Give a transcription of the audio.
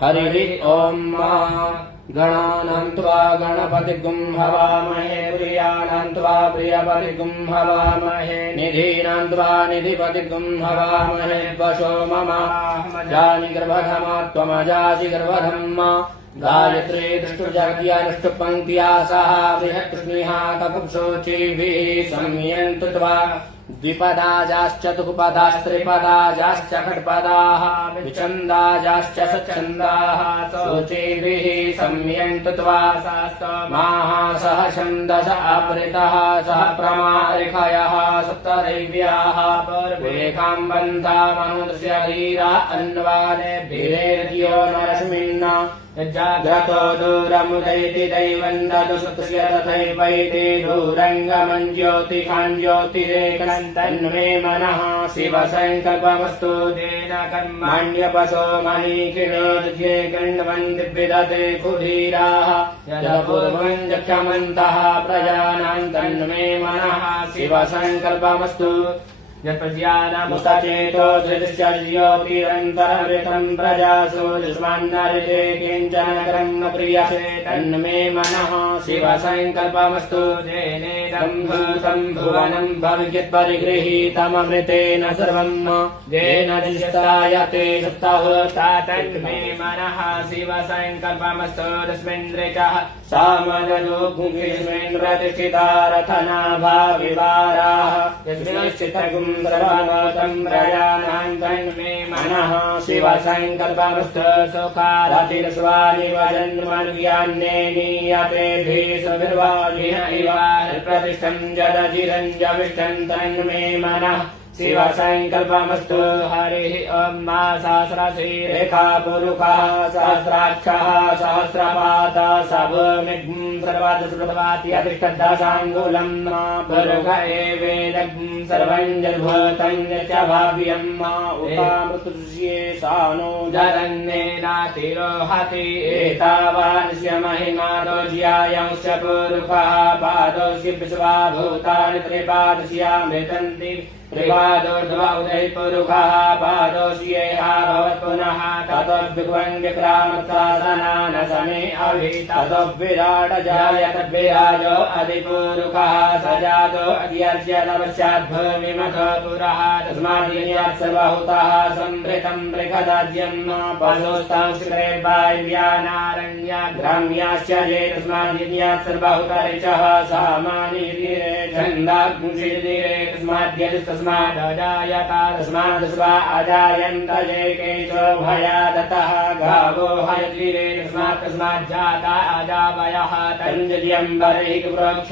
हरिः ॐ गणानां त्वा गणपतिगुं हवामहे प्रियाणां त्वा प्रियपतिगुं हवामहे निधीनां त्वा निधिपतिगुं हवामहे वशो मम जानि गर्भधमा त्वमजासि गर्भधम् गायत्री दृष्टुजगत्यानुष्टुपङ्क्त्या सह बृहत्कृष्णिः ककुप्सोचिभिः संयन्तु त्वा द्विपदाजाश्चतुःपदास्त्रिपदाजाश्च खट्पदाः विच्छन्दाजाश्च सच्छन्दाः शोचिभिः संयन्तु त्वा माः सह छन्दस अपृतः सह प्रमारिखयः सप्तदैव्याः पूर्वेकां बन्धामनुदृश्य धीरा अन्वानेभिरेर्यो नरश्मिन्ना जाग्रतो दूरमुदैति दैवं ददु सुतस्य तथैवैति दूरङ्गमञ्ज्योतिकां ज्योतिरेकं तन्मे मनः शिवसङ्कल्पमस्तु तेन कर्माण्यपसो मणिकिणोद्ये गण्डवन्ति विदते कुधीराः यदपूर्वं जक्षमन्तः प्रजानां तन्मे मनः शिवसङ्कल्पमस्तु यत्प्रज्ञानमुतचेतो धृतिश्चर्योऽपिरन्तरमृतं प्रजासु युष्मान्नरिते किञ्चन कर्म प्रियसे तन्मे मनः शिवसङ्कल्पमस्तु जेनेदं भूतं भुवनं भविष्यत्परिगृहीतममृतेन सर्वम् येन जिष्टायते सुप्तहोता तन्मे मनः शिवसङ्कल्पमस्तु तस्मिन्द्रिकः सामनलो भूमिस्मिन् प्रतिष्ठिता रथनाभाविवाराः यस्मिंश्चित्तगुं सर्वमोदं प्रजानां तन्मे मनः शिवसङ्कल्पमस्तु सुखारतिर्स्वानि वजन्मन्व्यान्ने नीयतेभिः सुभिर्वाजिह इव प्रतिष्ठं जडजिरञ्जविष्टं तन्मे मनः शिवसङ्कल्पमस्तु हरिः ॐ सहस्रशीरेखा पुरुषः सहस्राक्षः सहस्रपादः सभूमिग्ं सर्वादशकृतवात्यतिष्ठदशाङ्गुलं पुरुष एवेदग्ं सर्वं जद्भूतं च भाव्यं उपामृतुष्ये सानो जरन्नेनातिरोहति एतावानस्य महिमा दोज्यायंश्च पुरुषः पादोऽस्य विश्वाभूतानि त्रिपादस्यामृतन्ति त्रिपादोर्ध्व उदय पुरुषः पादोऽस्येह भवत्पुनः ततोऽभ्युग्वन् विक्रामत्सासनानसमे अभिततोऽविराट जायत विराजो अधिपुरुषः स जातो अद्यर्च्य तपश्चाद्भूमिमथो पुरः तस्माद्यन्यात् सर्वहूतः सम्भृतं बृहदाद्यं पशोस्तां श्रेर्वायव्यानारण्याग्राम्याश्च ये तस्माद्यन्यात् सर्वहूतरिचः सामानि छन्दाग्ंशिरे तस्माद्यजुस्तस्मादजायत तस्माद्स्वा अजायन्त ये केशो भयादतः गावो हयद्विरे तस्मात् तस्माज्जाता अजावयः तञ्जल्यं बर्हिः प्रोक्ष